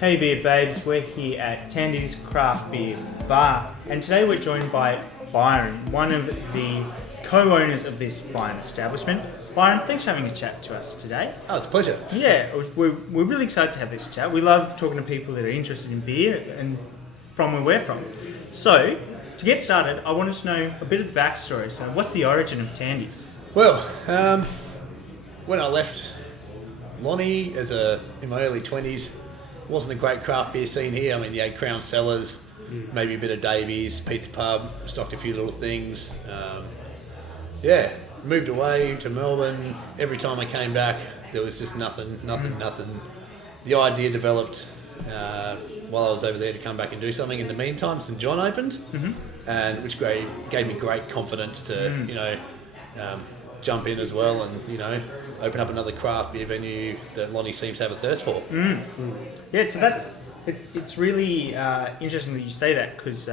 Hey Beer Babes, we're here at Tandy's Craft Beer Bar, and today we're joined by Byron, one of the co-owners of this fine establishment. Byron, thanks for having a chat to us today. Oh, it's a pleasure. Yeah, we're really excited to have this chat. We love talking to people that are interested in beer and from where we're from. So, to get started, I wanted to know a bit of the backstory. So, what's the origin of Tandy's? Well, when I left Lonnie in my early 20s, wasn't a great craft beer scene here. I mean, you had Crown Cellars, maybe a bit of Davies, Pizza Pub, stocked a few little things. Moved away to Melbourne. Every time I came back, there was just nothing. The idea developed while I was over there to come back and do something. In the meantime, St John opened, and which gave me great confidence to, jump in as well and, open up another craft beer venue that Lonnie seems to have a thirst for. Yeah, so it's really interesting that you say that because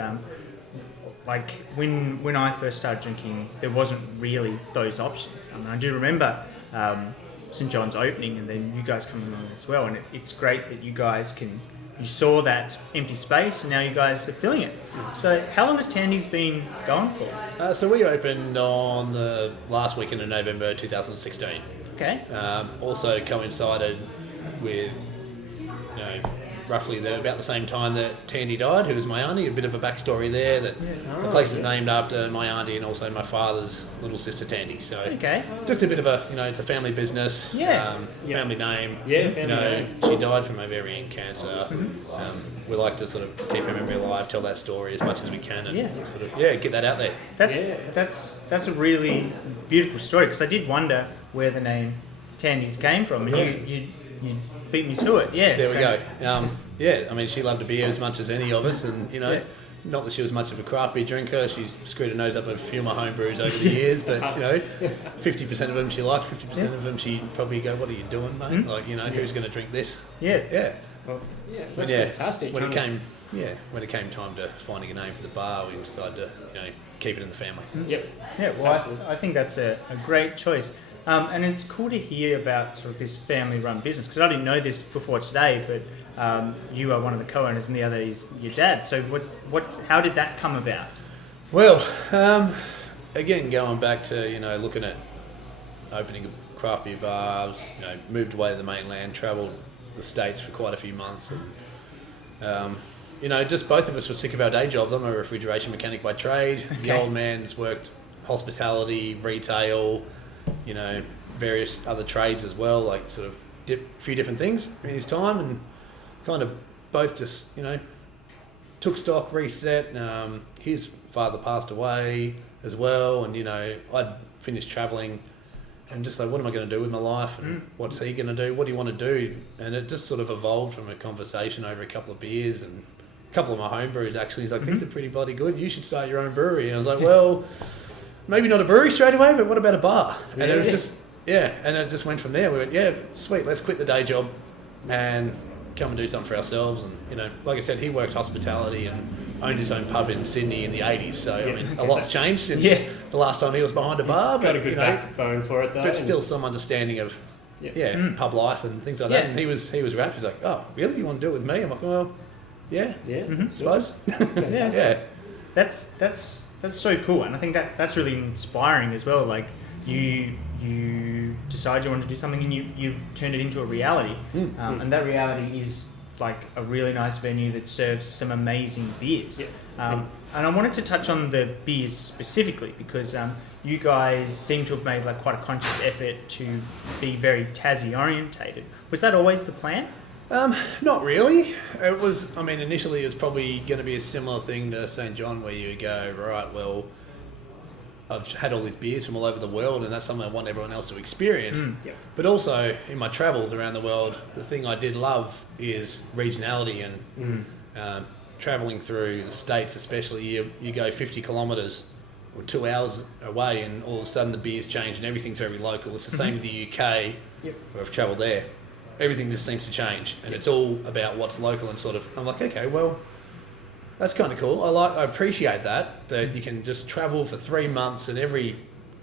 like when I first started drinking, there wasn't really those options. I mean, I do remember St John's opening and then you guys coming along as well, and it's great that you saw that empty space and now you guys are filling it. So how long has Tandy's been going for? So we opened on the last weekend of November 2016. Okay. Also coincided with, roughly about the same time that Tandy died, who was my auntie. A bit of a backstory there. That the place is named after my auntie and also my father's little sister Tandy. So just a bit of a, it's a family business. Family name. Yeah, family name. She died from ovarian cancer. We like to sort of keep her memory alive, tell that story as much as we can, and get that out there. That's a really beautiful story because I did wonder where the name Tandy's came from, and you beat me to it. Yeah. There we go. I mean, she loved a beer as much as any of us, and not that she was much of a craft beer drinker. She screwed her nose up a few of my home brews over the years, but 50% of them she liked, 50% of them she probably go, "What are you doing, mate? Like, who's going to drink this?" Yeah. Well, that's fantastic. When it came time to finding a name for the bar, we decided to keep it in the family. Yep. Yeah. Well, I think that's a great choice. And it's cool to hear about sort of this family-run business because I didn't know this before today, but you are one of the co-owners and the other is your dad. So how did that come about? Well, again, going back to looking at opening a craft beer bars, moved away to the mainland, travelled the States for quite a few months, and just both of us were sick of our day jobs. I'm a refrigeration mechanic by trade. Okay. The old man's worked hospitality, retail, various other trades as well, like sort of a few different things in his time, and kind of both just, took stock, reset. His father passed away as well, and, I'd finished travelling and just like, what am I going to do with my life, and what's he going to do? What do you want to do? And it just sort of evolved from a conversation over a couple of beers and a couple of my home brews, actually. He's like, these are pretty bloody good. You should start your own brewery. And I was like, well, maybe not a brewery straight away, but what about a bar? And it was just, and it just went from there. We went, sweet, let's quit the day job and come and do something for ourselves. And, like I said, he worked hospitality and owned his own pub in Sydney in the 80s. So, I mean, a lot's changed since the last time he was behind a bar. Got a good backbone for it, though. But still some understanding of, pub life and things like that. And he was wrapped. He's like, oh, really? You want to do it with me? I'm like, well, I suppose. That's so cool, and I think that's really inspiring as well. Like you decide you want to do something and you've turned it into a reality, and that reality is like a really nice venue that serves some amazing beers. And I wanted to touch on the beers specifically because you guys seem to have made like quite a conscious effort to be very Tassie orientated. Was that always the plan? Not really. It was, initially it was probably going to be a similar thing to St John where you go, right, well, I've had all these beers from all over the world and that's something I want everyone else to experience. But also in my travels around the world, the thing I did love is regionality and travelling through the States, especially you go 50 kilometres or 2 hours away and all of a sudden the beers change and everything's very local. It's the same in the UK where I've travelled there. Everything just seems to change and it's all about what's local and sort of, I'm like, okay, well, that's kind of cool. I appreciate that you can just travel for 3 months and every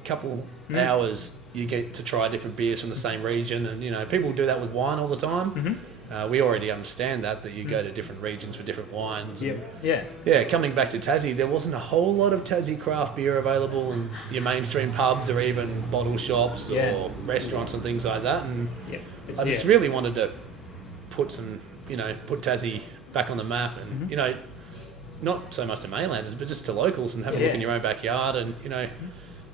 couple hours you get to try different beers from the same region. And, people do that with wine all the time. We already understand that you go to different regions for different wines. Yep. Yeah. Yeah, coming back to Tassie, there wasn't a whole lot of Tassie craft beer available in your mainstream pubs or even bottle shops or restaurants and things like that. And Yeah. I just really wanted to put Tassie back on the map and, not so much to mainlanders, but just to locals and have a look in your own backyard. And, and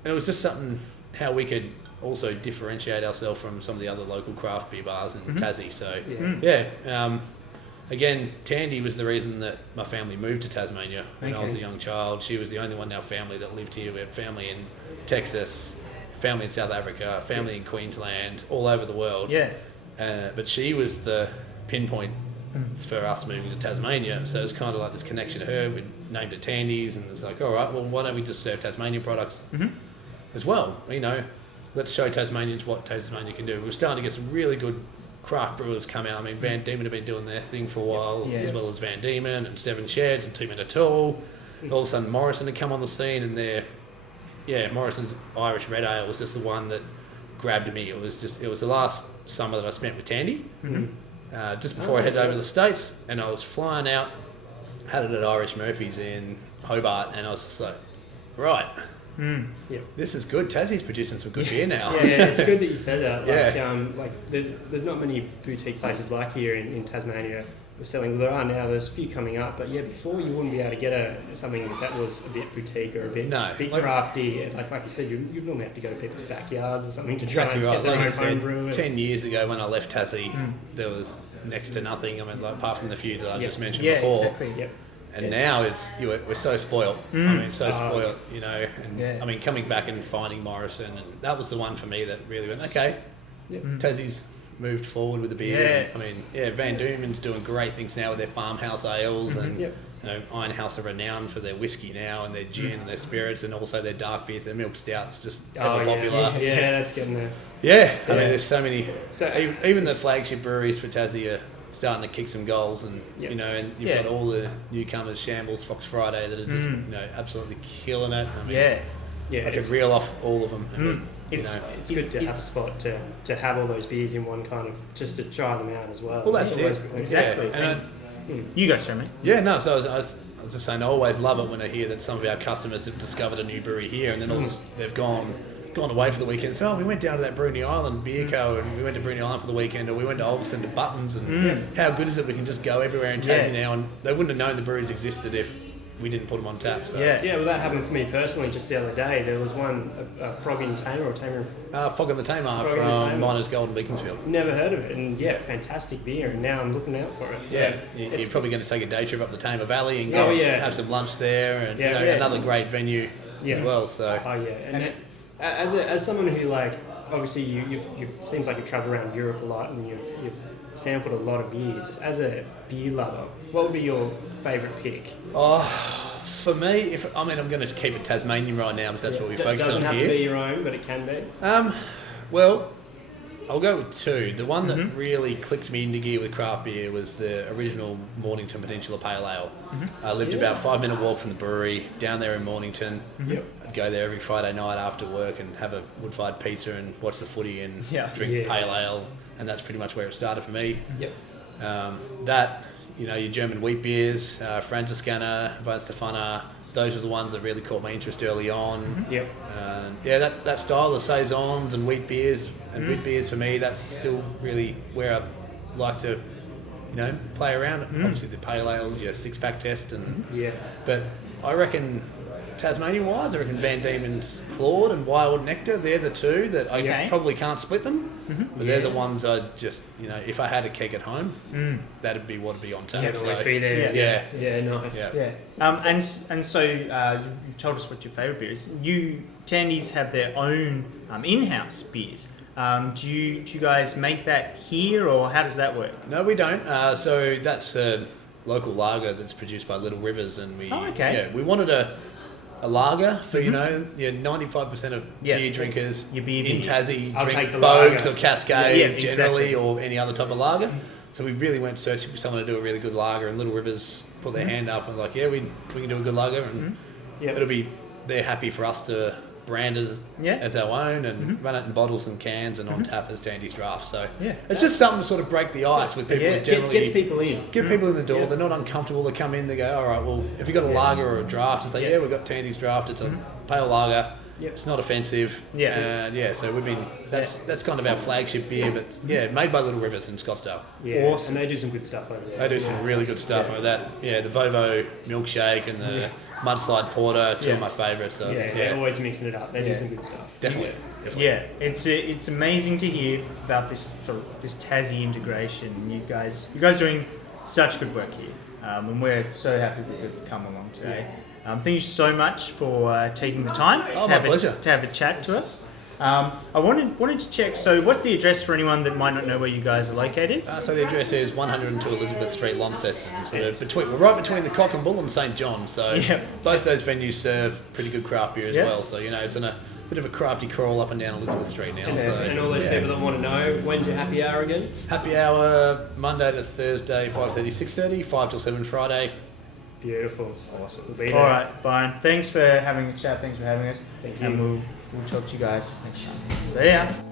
it was just something how we could also differentiate ourselves from some of the other local craft beer bars in Tassie. So, again, Tandy was the reason that my family moved to Tasmania when I was a young child. She was the only one in our family that lived here. We had family in Texas, family in South Africa, family in Queensland, all over the world. Yeah. But she was the pinpoint for us moving to Tasmania. So it's kind of like this connection to her. We named it Tandy's, and it's like, all right, well, why don't we just serve Tasmanian products as well? Let's show Tasmanians what Tasmania can do. We're starting to get some really good craft brewers come out. I mean, Van Diemen have been doing their thing for a while, as well as Van Diemen and Seven Sheds and 2 Minute Tool. All of a sudden, Morrison had come on the scene, and Morrison's Irish Red Ale was just the one that grabbed me. It was the last summer that I spent with Tandy, just before I headed over to the States, and I was flying out, had it at Irish Murphy's in Hobart, and I was just like, right. This is good. Tassie's producing some good beer now. Yeah, it's good that you said that. Yeah. There's not many boutique places like here in Tasmania. We're selling. There are now. There's a few coming up, but before you wouldn't be able to get something that was a bit boutique or a bit crafty. Like you said, you'd normally have to go to people's backyards or something to try and get their own home brew. 10 years ago when I left Tassie, there was next to nothing. I mean, apart from the few that I just mentioned before. Exactly. Yep. And now we're so spoiled. Spoiled, And I mean, coming back and finding Morrison, and that was the one for me that really went, okay, Tassie's moved forward with the beer. Van Diemen's doing great things now with their farmhouse ales, and Ironhouse are renowned for their whiskey now and their gin and their spirits, and also their dark beers. Their milk stouts just ever popular. Yeah, that's getting there. Yeah, I mean, there's so many. So even the flagship breweries for Tassie are starting to kick some goals, and and you've got all the newcomers, Shambles, Fox Friday, that are just absolutely killing it. I mean, I could reel off all of them. It's good to have a spot to have all those beers in one kind of, just to try them out as well. Well, that's it. Exactly. And you go, Jeremy. Yeah, no. So I was just saying, I always love it when I hear that some of our customers have discovered a new brewery here, and then they've gone away for the weekend. So we went down to that Bruny Island Beer Co, and we went to Bruny Island for the weekend, or we went to Ulverston to Buttons, and how good is it we can just go everywhere in Tassie now, and they wouldn't have known the breweries existed if we didn't put them on tap. So. Well, that happened for me personally just the other day. There was one, Frog in Tamer or Tamer. Fog in the Tamer from Miners Gold in Beaconsfield. Never heard of it, and fantastic beer, and now I'm looking out for it. So you're probably going to take a day trip up the Tamer Valley and go and have some lunch there, and another great venue as well. So. And as someone who obviously you seems like you've travelled around Europe a lot, and you've sampled a lot of beers. As a beer lover, what would be your favourite pick? For me, I'm going to keep it Tasmanian right now because that's what we focus on here. It doesn't have to be your own, but it can be. Well, I'll go with two. The one that really clicked me into gear with craft beer was the original Mornington Peninsula Pale Ale. I lived about a 5-minute walk from the brewery down there in Mornington. I'd go there every Friday night after work and have a wood-fired pizza and watch the footy and drink pale ale, and that's pretty much where it started for me. Your German wheat beers, Franziskaner, Weihenstephaner, those were the ones that really caught my interest early on. That style, the saisons and wheat beers, for me, that's still really where I like to, play around. Obviously the pale ales, your 6-pack test, but I reckon Tasmania-wise, I reckon Van Diemen's Claude and Wild Nectar, they're the two that I probably can't split them, but they're the ones I just, if I had a keg at home, that'd be what would be on tap. It'd always be there. Yeah, nice. And so you've told us what your favourite beer is. Tandy's have their own in-house beers. Do you guys make that here, or how does that work? No, we don't. So that's a local lager that's produced by Little Rivers, and we wanted a lager for 95% of beer drinkers in Tassie drink Bogues or Cascade generally, or any other type of lager. So we really went searching for someone to do a really good lager, and Little Rivers put their hand up and we can do a good lager, and they're happy for us to brand as our own and run it in bottles and cans and on tap as Tandy's Draft. So it's just something to sort of break the ice with people that generally gets people in. Get people in the door. They're not uncomfortable. They come in. They go, all right. Well, if you've got a lager or a draft, it's like we've got Tandy's Draft. It's a pale lager. Yep. It's not offensive. So we've been that's kind of our flagship beer, but made by Little Rivers in Scottsdale. Yeah, awesome. And they do some good stuff over there. They do some really good stuff over that. Yeah, the Vovo milkshake and the Mudslide Porter, two of my favourites. So, they're always mixing it up. They do some good stuff. Definitely. Yeah, it's amazing to hear about this this Tassie integration. You guys doing such good work here, and we're so happy that you could come along today. Thank you so much for taking the time to have a chat to us. I wanted to check, so what's the address for anyone that might not know where you guys are located? So the address is 102 Elizabeth Street, Launceston. So we're right between the Cock and Bull and St John. So both those venues serve pretty good craft beer as well. So, it's in a bit of a crafty crawl up and down Elizabeth Street now. And all those people that want to know, when's your happy hour again? Happy hour, Monday to Thursday, 5:30, 6:30, 5 till 7 Friday. Beautiful. Awesome. We'll be there. All right, Brian. Thanks for having a chat. Thanks for having us. Thank you. And we'll talk to you guys next time. See ya.